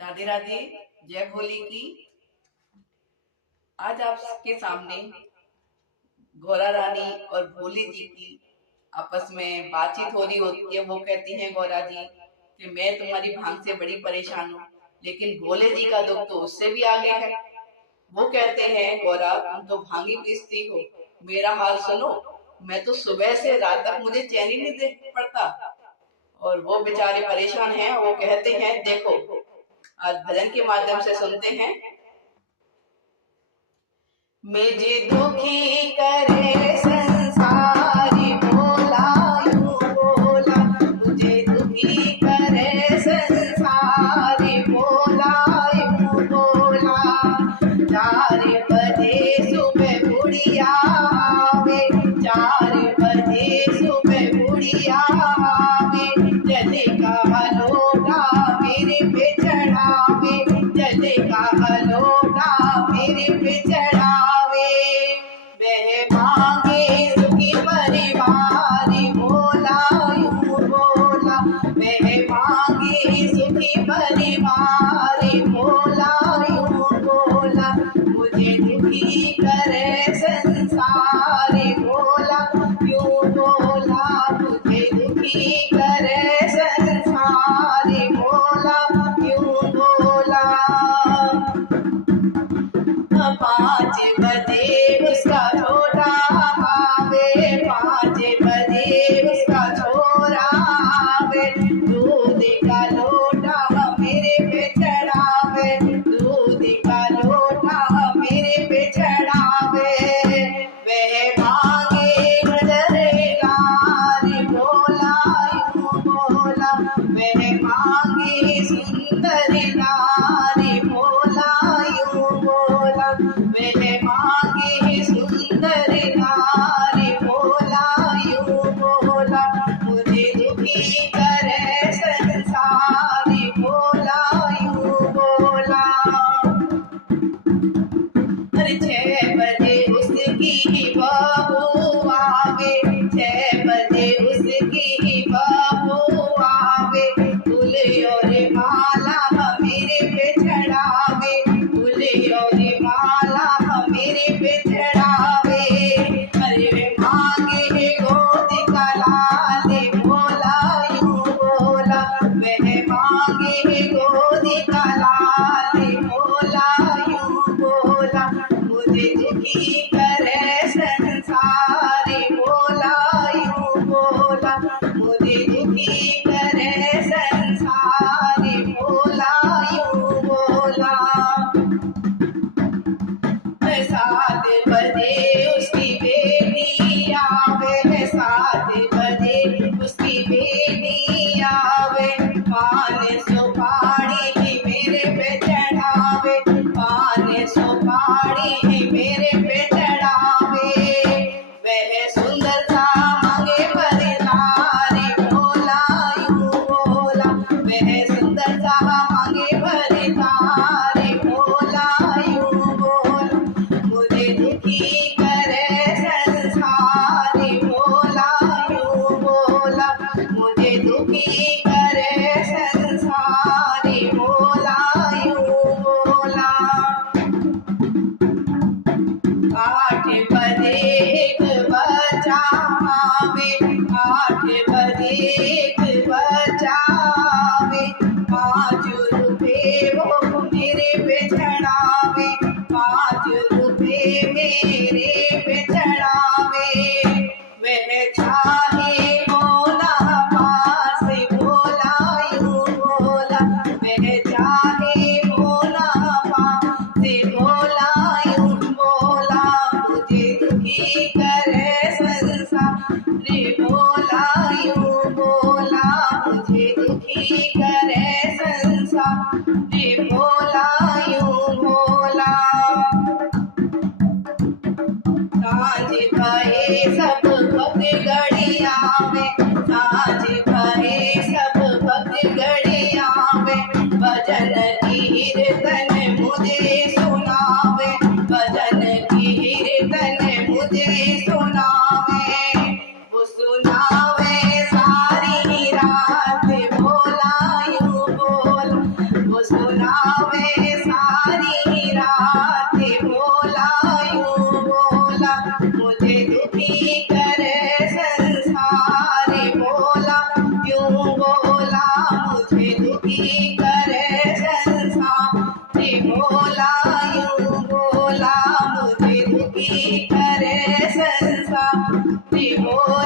राधे राधे। जय भोले की। आज आपके सामने गौरा रानी और भोले जी की आपस में बातचीत हो रही होती है। वो कहती हैं गौरा जी कि मैं तुम्हारी भांग से बड़ी परेशान हूँ, लेकिन भोले जी का दुख तो उससे भी आगे है। वो कहते हैं गौरा तुम तो भांगी पीसती हो, मेरा हाल सुनो, मैं तो सुबह से रात तक मुझे चैन ही नहीं दे पड़ता। और वो बेचारे परेशान हैं। वो कहते हैं देखो, आज भजन के माध्यम से सुनते हैं। मुझे दुखी करे संसारी भोला यूं बोला, मुझे दुखी करे संसारी भोला यूं बोला। 4 बजे सुबह बुढ़िया आवे, 4 बजे सुबह बुढ़िया आवे, जले का लोटा मेरे पे चढ़ावे, जले का लोटा मेरे पे चढ़ावे। वह मांगे सुखी परिवारी भोला यूं बोला, वह मांगे सुखी परिवारी भोला यूं बोला। मुझे दुखी करे संसारी भोला यूं बोला, मुझे दुखी करे संसारी भोला यूं बोला। 5 बजे उसका छोरा आवे, 5 बजे उसका छोरा आवे, दूध का लोटा मेरे पे चढ़ावे, दूध का लोटा मेरे पे चढ़ावे। वह मांगे गजरे लारी भोला यूं बोला, वह मांगे सुंदर लारी भोला यूं बोला, वह मांगे सुंदर नारी भोला यूं बोला। मुझे दुखी करे संसारी भोला यूं बोला। 6 बजे उसकी बहू आवे, 6 बजे उसकी बहू आवे, फूल और माला मेरे पे चढ़ावे, फूल और माला मेरे पे चढ़ावे। अरे मांगे गोद का लाल भोला यूं बोला, वह मांगे गोद का लाल भोला यूं बोला। मुझे दुखी करे संसारी भोला यूं बोला, मुझे दुखी करे संसारी भोला यूं बोला। 7 बजे उसकी बेटी आवे, 7 बजे उसकी बेटी आवे, पान सुपारी मेरे पे चढ़ावे, पान सुपारी मेरे पे चढ़ावे। वह सुंदर सा मांगे परितारी भोला यूं बोला, वह सुंदर सा मांगे परितारी भोला यूं बोला। मुझे दुखी करे संसारी भोला यूं बोला, मुझे दुखी करे संसारी भोला यूं बोला। 8 बजे एक बच्चा आवे, 8 बजे एक बच्चा आवे, 5 रुपए वो मेरे पे चढ़ावे, 5 रुपए मेरे पे चढ़ावे। वह चाहे बोला पास भोला यूं बोला, वह चाहे बोला पास भोला यूं बोला। मुझे दुखी करे संसारी भोला यूं बोला, मुझे दुखी करे संसारी भोला यूं बोला। साँझ भये सब भक्त गड़िया में, साँझ भये सब भक्त गड़िया में, भजन वो सुनावे सारी रात बोला यूं बोला मुझे दुखी करे संसार बोला यूं बोला मुझे दुखी करे संसार बोला यूं बोला मुझे दुखी करे संसार बोला